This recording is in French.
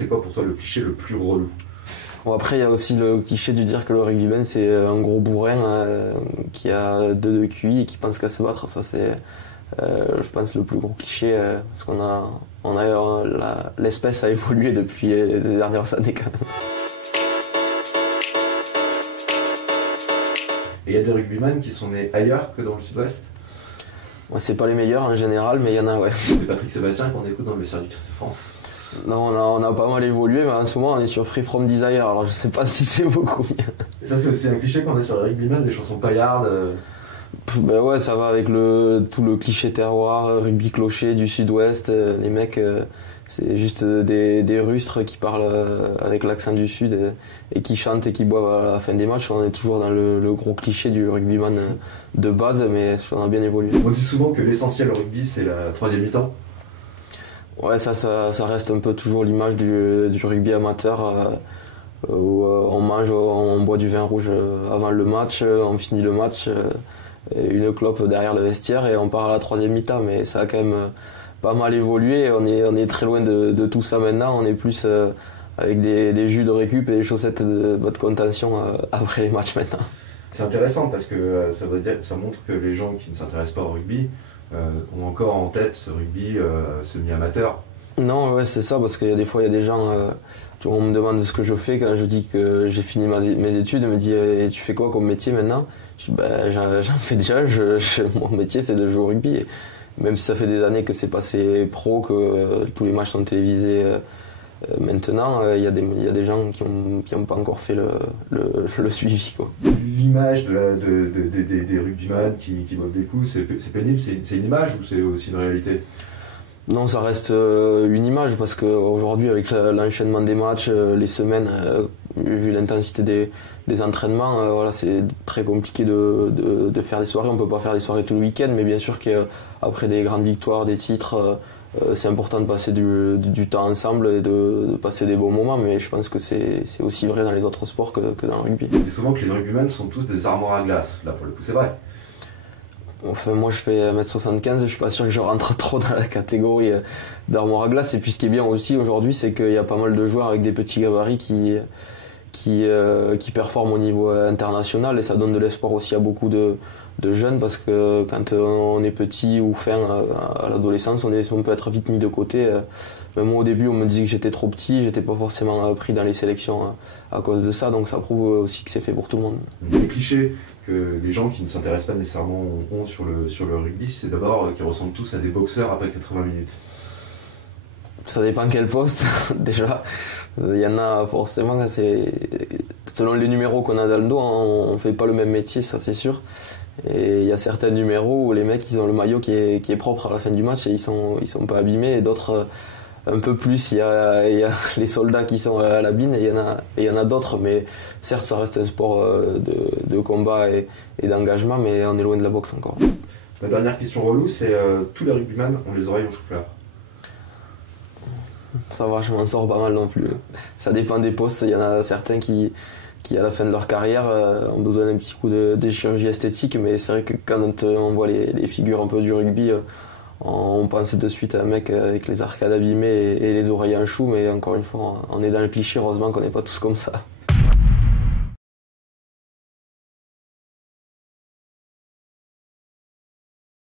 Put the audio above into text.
C'est quoi pour toi le cliché le plus relou? Bon, après, il y a aussi le cliché de dire que le rugbyman, c'est un gros bourrin qui a deux de QI et qui pense qu'à se battre. Ça, c'est, je pense, le plus gros cliché parce l'espèce a évolué depuis les dernières années quand même. Et il y a des rugbyman qui sont nés ailleurs que dans le sud-ouest? Ouais, c'est pas les meilleurs en général, mais il y en a, ouais. C'est Patrick Sébastien qu'on écoute dans le vestiaire du Christ France. Non, on a pas mal évolué, mais en ce moment on est sur Free From Desire, alors je sais pas si c'est beaucoup mieux. Et ça, c'est aussi un cliché qu'on est sur les rugbyman, les chansons paillardes. Ben ouais, ça va avec tout le cliché terroir, rugby clocher du sud-ouest. Les mecs, c'est juste des rustres qui parlent avec l'accent du sud et qui chantent et qui boivent à la fin des matchs. On est toujours dans le gros cliché du rugbyman de base, mais on a bien évolué. On dit souvent que l'essentiel au rugby, c'est la troisième mi-temps. Ouais, ça reste un peu toujours l'image du rugby amateur où on mange, on boit du vin rouge avant le match, on finit le match, une clope derrière le vestiaire et on part à la troisième mi-temps. Mais ça a quand même pas mal évolué, on est très loin de tout ça maintenant, on est plus avec des jus de récup et des chaussettes de bonne contention après les matchs maintenant. C'est intéressant parce que ça montre que les gens qui ne s'intéressent pas au rugby ont encore en tête ce rugby semi-amateur. Non, ouais, c'est ça, parce qu'il y a des fois, il y a des gens, on me demande ce que je fais quand je dis que j'ai fini mes études, on me dit et tu fais quoi comme métier maintenant? Je dis j'en fais déjà, mon métier c'est de jouer au rugby. Et même si ça fait des années que c'est passé pro, que tous les matchs sont télévisés maintenant, il y a des gens qui ont pas encore fait le suivi, quoi. L'image des rugbyman qui boivent des coups, c'est pénible, c'est une image ou c'est aussi une réalité? Non, ça reste une image parce qu'aujourd'hui, avec l'enchaînement des matchs, les semaines, vu l'intensité des entraînements, voilà, c'est très compliqué de faire des soirées. On peut pas faire des soirées tout le week-end, mais bien sûr qu'après des grandes victoires, des titres, c'est important de passer du temps ensemble et de passer des bons moments. Mais je pense que c'est aussi vrai dans les autres sports que dans le rugby. On dit souvent que les rugbymen sont tous des armoires à glace. Là, pour le coup, c'est vrai. Enfin, moi je fais 1m75, je suis pas sûr que je rentre trop dans la catégorie d'armoire à glace. Et puis ce qui est bien aussi aujourd'hui, c'est qu'il y a pas mal de joueurs avec des petits gabarits qui performent au niveau international et ça donne de l'espoir aussi à beaucoup de jeunes parce que quand on est petit ou fin à l'adolescence, on peut être vite mis de côté. Même moi au début on me disait que j'étais trop petit, j'étais pas forcément pris dans les sélections à cause de ça, donc ça prouve aussi que c'est fait pour tout le monde. Les clichés que les gens qui ne s'intéressent pas nécessairement ont sur le rugby, c'est d'abord qu'ils ressemblent tous à des boxeurs après 80 minutes. Ça dépend quel poste, déjà. Il y en a forcément, selon les numéros qu'on a dans le dos, on fait pas le même métier, ça c'est sûr. Et il y a certains numéros où les mecs ils ont le maillot qui est propre à la fin du match et ils sont pas abîmés, et d'autres un peu plus. Il y a les soldats qui sont à la bine et il y en a d'autres, mais certes ça reste un sport de combat et d'engagement, mais on est loin de la boxe encore. Ma dernière question relou, c'est tous les rugbyman ont les oreilles au chou-fleur. Ça va, je m'en sors pas mal non plus. Ça dépend des postes, il y en a certains qui à la fin de leur carrière ont besoin d'un petit coup de chirurgie esthétique, mais c'est vrai que quand on voit les figures un peu du rugby, on pense de suite à un mec avec les arcades abîmées et les oreilles en chou, mais encore une fois, on est dans le cliché, heureusement qu'on n'est pas tous comme ça.